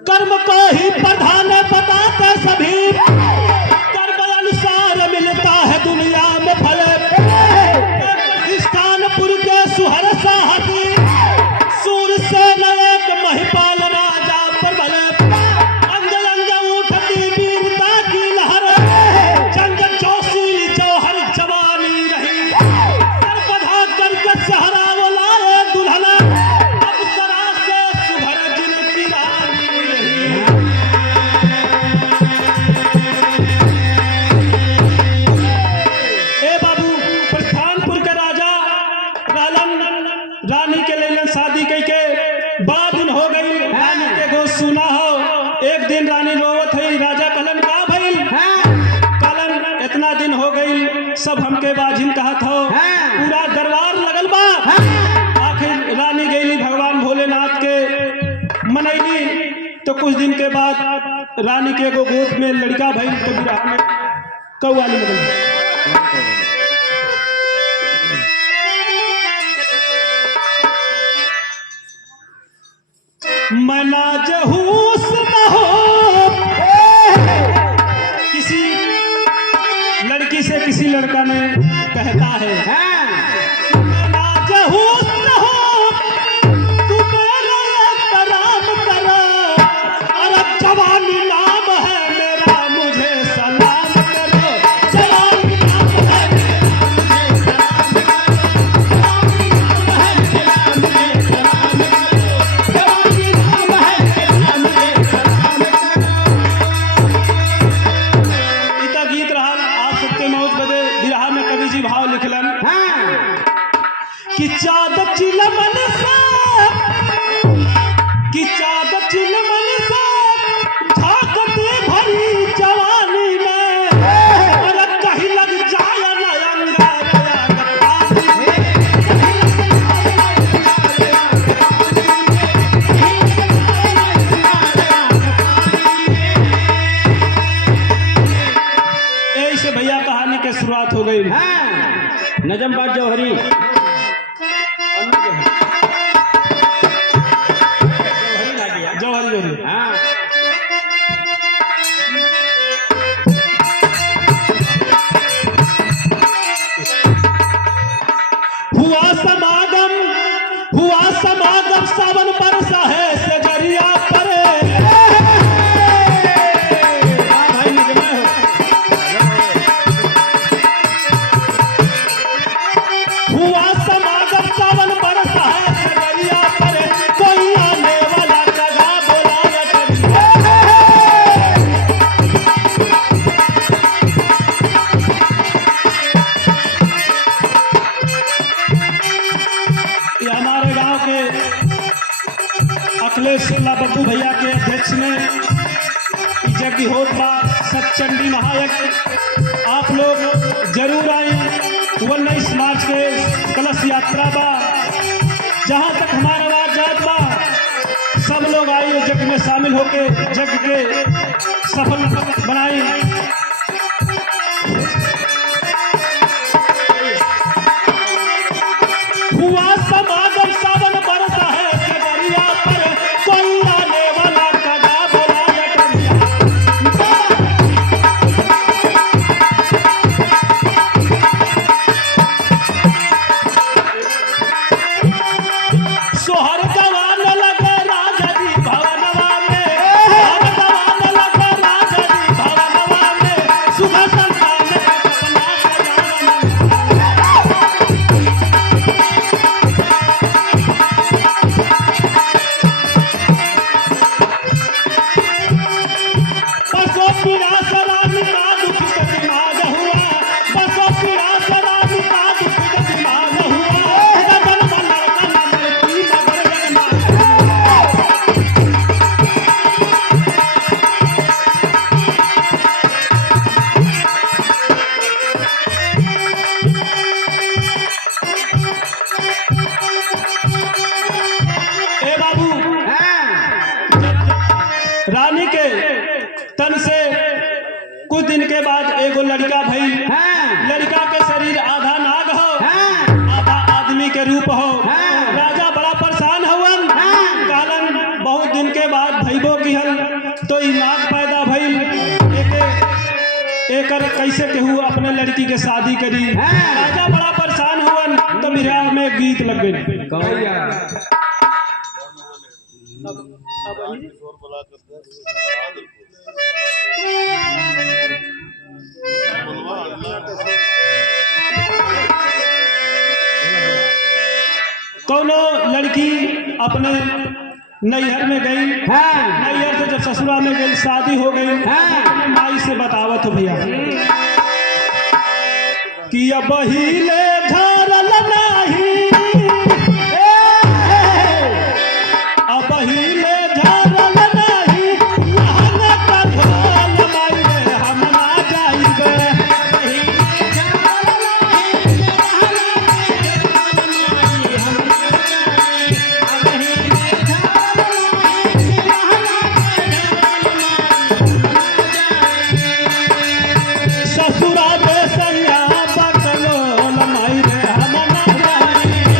कर्म को ही प्रधान बताते सभी, कर्म अनुसार मिलता है दुनिया में फल। स्थानपुर के सुहर साहसी सूर से एक महिपाल राजा पर भले, अंग अंग उठती वीरता की लहर, जंग जोशील जौहर जवानी रही, सर बधा करके सहरा वो लाए दुल्हन, अप्सरा से सुभर जिनकी रानी रही। ए बाबू, प्रस्थानपुर के राजा रानी के लेलन शादी कई के बड़ा दिन हो गई, रानी के गो सुना हो। एक दिन रानी रोवत है, राजा कलन का भइल, कलन इतना दिन हो गई सब हमके बाजिन कहत हो, पूरा दरबार लगल बा। आखिर रानी गईली भगवान भोलेनाथ के मनैली, तो कुछ दिन के बाद रानी के गो गोद में लड़का भइल, तो विराह में कौवाली लगल। मना जहूस न हो, किसी लड़की से किसी लड़का ने कहता है, मना जहूस न हो, तू मेरा एहतराम करो, अरे जवानी नाम है मेरा मुझे सलाम करो, जवानी नाम है मेरा मुझे सलाम भाव लिखलन कि चादर चिलमन से झांकते भरी जवानी में, और कहीं लग जाए नयंगा ऐसे भैया कहानी की शुरुआत हो गई। नजमबाद जौहरी जौहरी हाँ। हुआ समागम सावन बरसा है सजरिया पर, हुआ समागम सावन बरसा है सजरिया पर, कोई आने वाला जगह बोला ये हमारे गांव के अखिलेश बब्बू भैया के अध्यक्ष में यज्ञ होत बा, सतचंडी महायज्ञ। आप लोग जरूर आए। 19 मार्च के कलश यात्रा बा, जहाँ तक हमारा आवाज जात बा, सब लोग आए यज्ञ में शामिल होके यज्ञ के सफल बनाए। हुआ समागम सावन बरसा है सजरिया पर, कोई आने वाला जगह बोला सोहर गवान लगे राजा जी भवनवा में, सोहर गवान लगे राजा जी भवनवा में, सुबह संतान के सपना बसो पीड़ा सरानी का दुखित दिमाग हुआ, बसो पीड़ा सरानी का दुखित दिमाग हुआ, गगन मलर का लड़की मगर जगना। ए बाबू, रानी के तन से कुछ दिन के बाद एगो लड़का भइल। लड़का के शरीर आधा नाग हो, आधा आदमी के रूप हो। राजा बड़ा परेशान हुआ, कहलन बहुत दिन के बाद भइबो किहल तो ई नाक पैदा भइल एकर कैसे केहू अपने लड़की के शादी करी। राजा बड़ा परेशान हुवन तो बिरहा में गीत लग गई। कौनो लड़की अपने नैहर में गई, नैहर से जब ससुरा में गई शादी हो गई, माई से बतावत हो भैया कि अब हिले झरल नाही, अब हिले झरल नाही, लहंगा का ढोल माई रे हम ना जाइबे। ससुरा में सैया बकलोल माई रे हम ना जाइबे।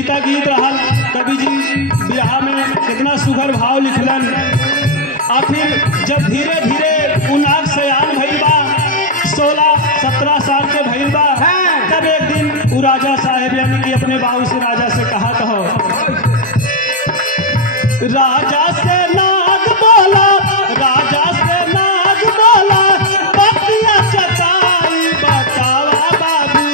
इता गीत रहल कवि जी बिरहा में कितना सुघर भाव लिखलन। आखिर जब धीरे धीरे उनाग सयान भइल बा, 16-17 साल के भइल बा, तब एक दिन उ राजा साहेब यानी कि अपने बाबू से राजा से कहा हो, राजा से नाग बोला, राजा से नाग बोला, बतिया चताई बतावा बाबू।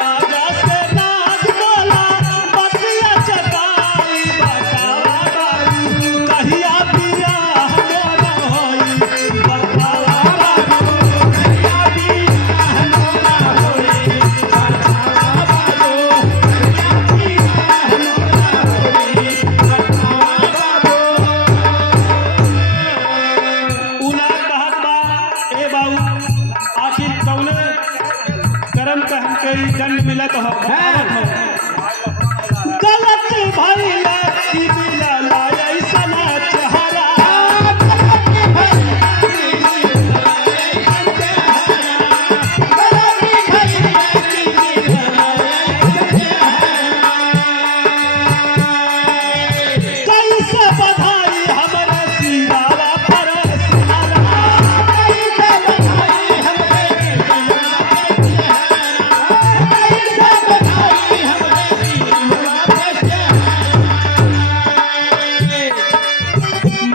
राजा से नाग बोला, बतिया चताई बतावा बाबू, कहिया बियाह मोरा होई बतावा बाबू, कहिया बियाह मोरा होई बतावा बाबू, कहिया बियाह मोरा होई बतावा बाबू। उना कहत बा ए बाबू आखिर कौने कर्म का हमके ई दंड मिलत हो, गलत भइल कि मिलल ऐसन चेहरा, कैसे बधाई हमरे सिरावा पर सिरावा, कैसे बधाई हमरे कैसे बधाई हमरे सिरावा पर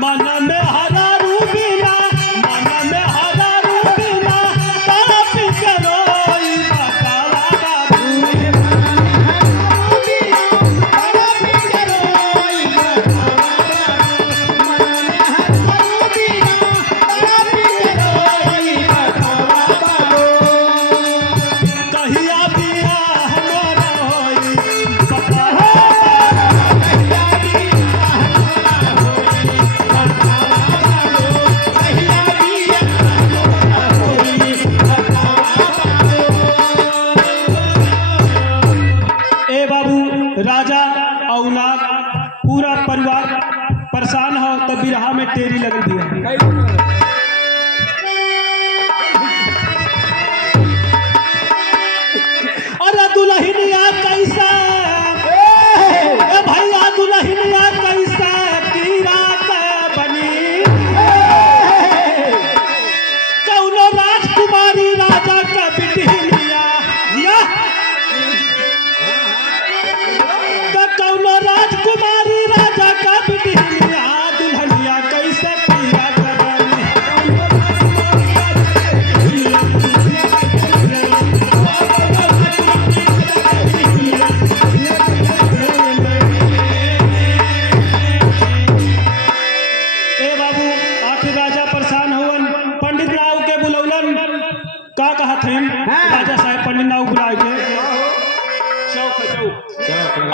मन में हरा रूबीना, मन में हरा रूबीना, तड़प के रोई बतावा बाबू। कहिया बियाह मोरा होई बतावा बाबू, कहिया बियाह मोरा होई बतावा बाबू, कहिया बियाह मोरा होई बतावा बाबू। ए बाबू राजा और नाग पूरा परिवार परेशान हो, तब बिरहा में टेरी लगल दिया। अरे दुल्हनिया कैसा, ए भैया दुल्हनिया कैसा की रात बनी, कौनो राजकुमारी राजा का बिटिया, जिया तो कौनो राजकुमारी राजा का बिटिया, दुल्हनिया कैसे की रात बनी। ए बाबू आखिर राजा परेशान हुवन, पंडित राव के बुलौलन, का कहत हैं राजा साहब पंडित राव बुलाए के,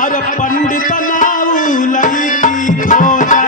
अरे पंडित नाव लई की खोजा,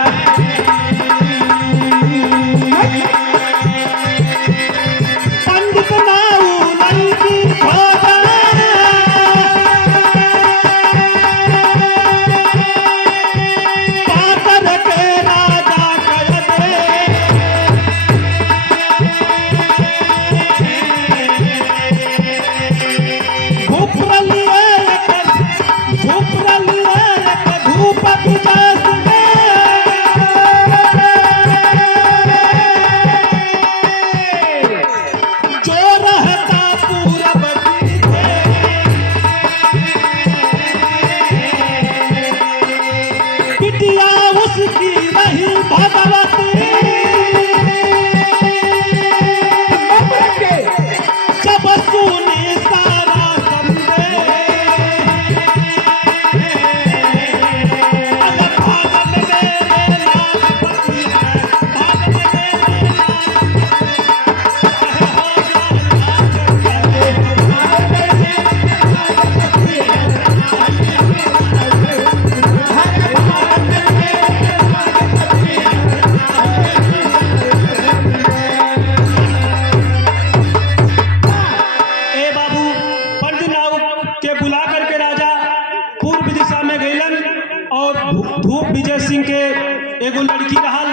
लड़की रहल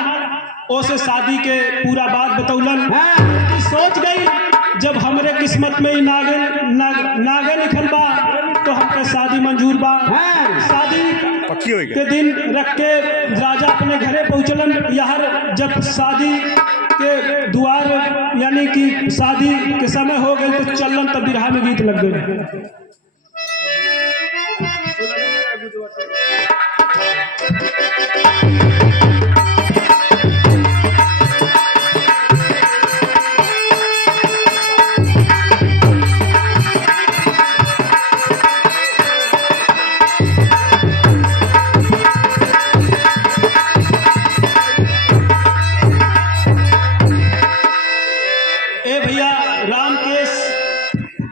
ओसे शादी के पूरा बात बतौलन। सोच गई जब हमरे किस्मत में ही नागे लिखल बा तो हमके शादी मंजूर बा। शादी के दिन रख के राजा अपने घरे पहुंचलन। यार जब शादी के द्वार यानी कि शादी के समय हो गए तो चलन तब बिरहा में गीत लग गए।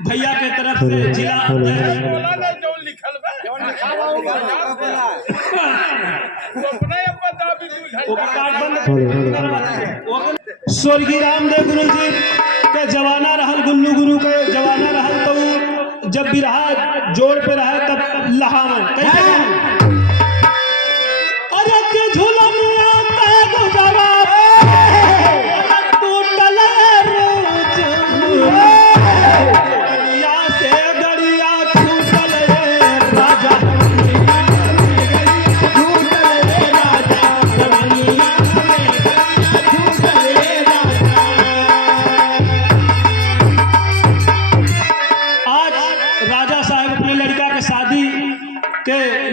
भैया के तरफ से जिला स्वर्गीय रामदेव गुरु जी के जवाना रहल, गुल्लू गुरु के जवाना रहल तो जब बिरहा जोड़ पे रहे तब लहा में अरे के झूला में आता है गुजारा टूटल रोज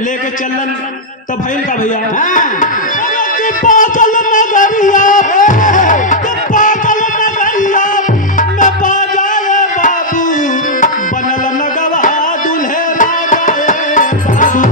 लेके चलन तो भैल का भैया पागल नगरिया में बाजाए बाबू बनल नगवा दुल्हे राजा बाबू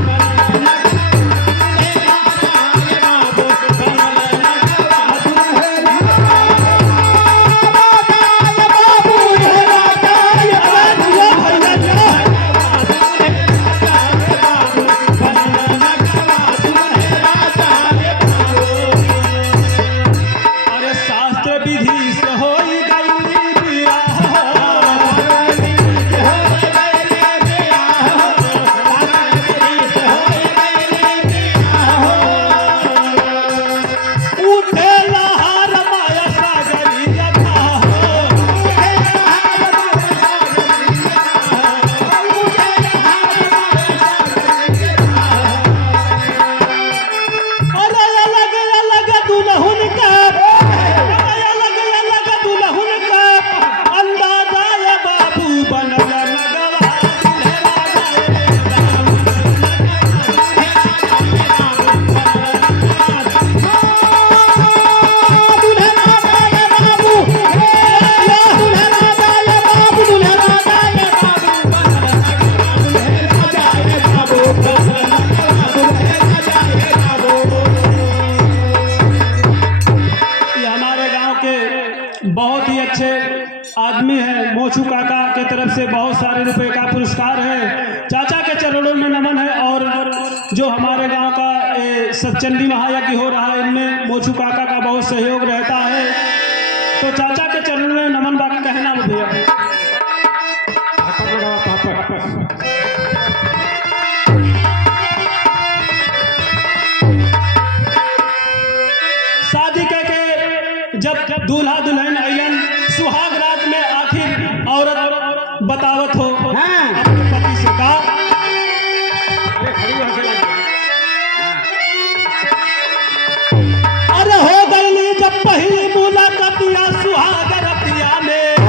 बहुत ही अच्छे आदमी है। मोचू काका के तरफ से बहुत सारे रुपए का पुरस्कार है। चाचा के चरणों में नमन है। और जो हमारे गांव का सतचंडी महायज्ञ हो रहा है इनमें मोचू काका का बहुत सहयोग रहता है। तो चाचा के चरणों में नमन बा कहना भैया। शादी के जब दूल्हा दुल्हन अयलन सुहाग रात में आखिर औरत बतावत हो अपने पति से का अरे हो गई जब पहली मुलाकातिया सुहाग रतिया में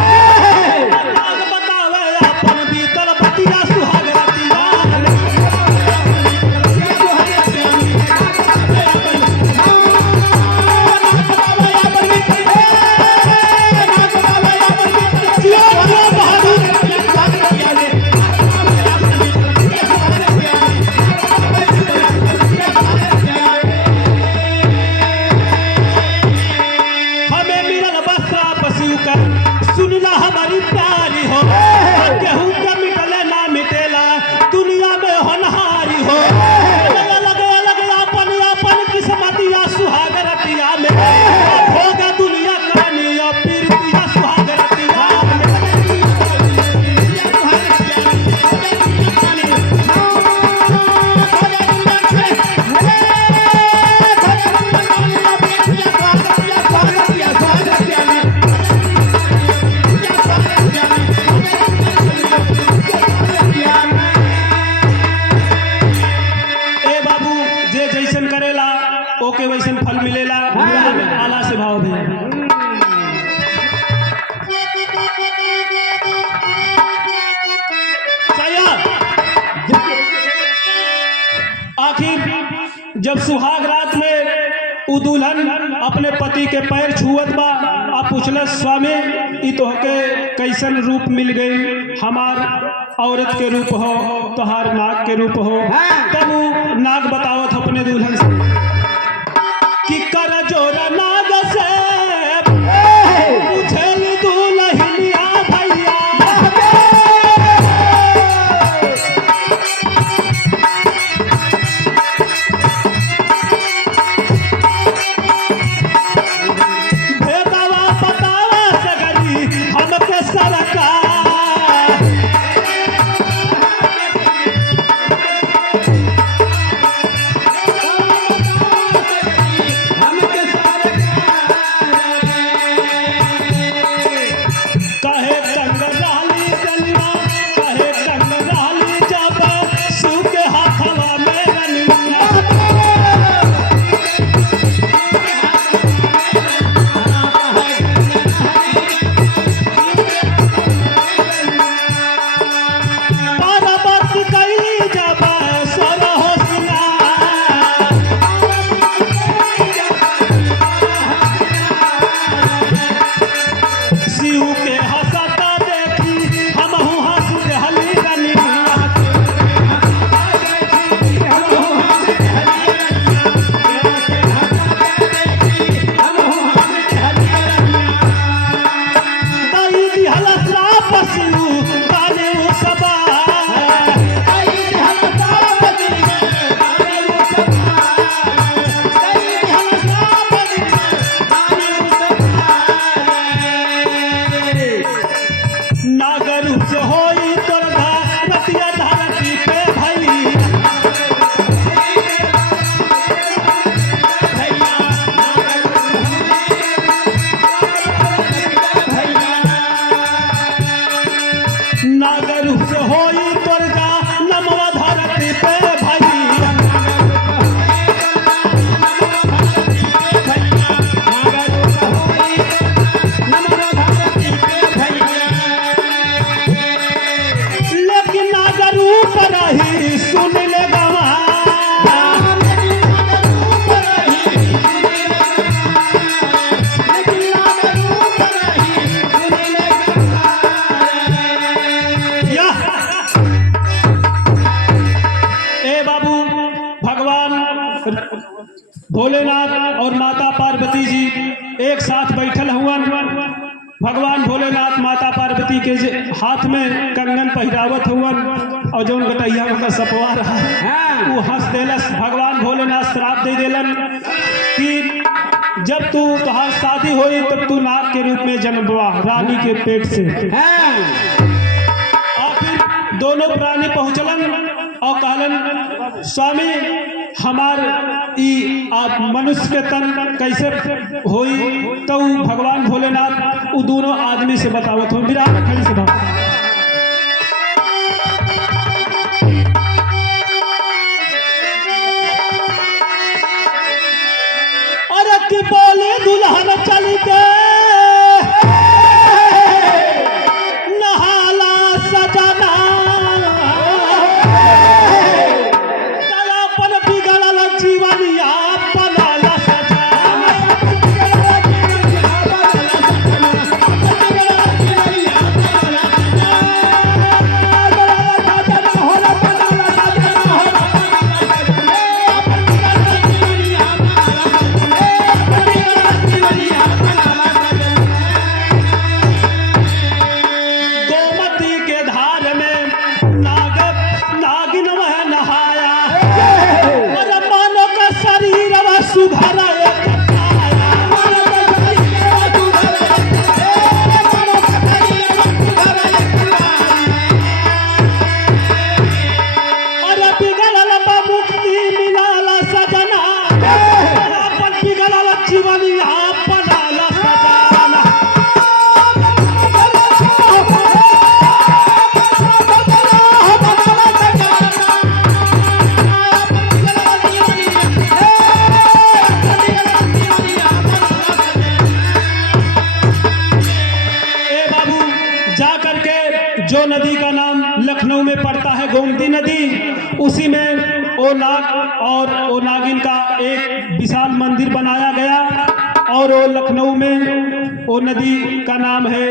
जब सुहाग रात में उ दुल्हन अपने पति के पैर छुअत बा आ पूछलस स्वामी ई तोहके कैसन रूप मिल गई, हमार औरत के रूप हो तोहार नाग के रूप हो। तब वो नाग बतावत अपने दुल्हन से कि कर जोरा नाग से पूछेली दुल्हनिया भैया भेदवा बतावा सगरी हमके सरकार भोलेनाथ और माता पार्वती जी एक साथ बैठल हुआ। भगवान भोलेनाथ माता पार्वती के हाथ में कंगन पहिरावत हुआ और जो गटैया का सपवा रहा वो हंस देलस। भगवान भोलेनाथ श्राप दे देलन कि जब तू तोहार शादी होई तब तू नाग के रूप में जन्मवा रानी के पेट से। और फिर दोनों प्राणी पहुंचलन और कहलन स्वामी हमार ई आप मनुष्य के तन कैसे होई। तो भगवान भोलेनाथ वो दोनों आदमी से बतावत हो विराट खड़ी से बात। अरे की बोले दुल्हन चल के नहाला सजना जीवनिया बनाला गोमती के धार में नागिन वह नहाया शरीर सुधर अरे बिगड़ल मुक्ति मिलाल सजना बिगड़ल जीवनिया बनाल सजना। जो नदी का नाम लखनऊ में पड़ता है गोमती नदी, उसी में ओ नाग और ओ नागिन का एक विशाल मंदिर बनाया गया और वो लखनऊ में वो नदी का नाम है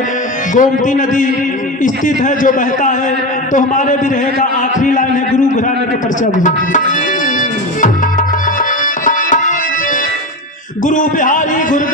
गोमती नदी स्थित है जो बहता है। तो हमारे बिरहे का आखिरी लाइन है गुरु घराने के पर्चा भी। गुरु बिहारी गुरु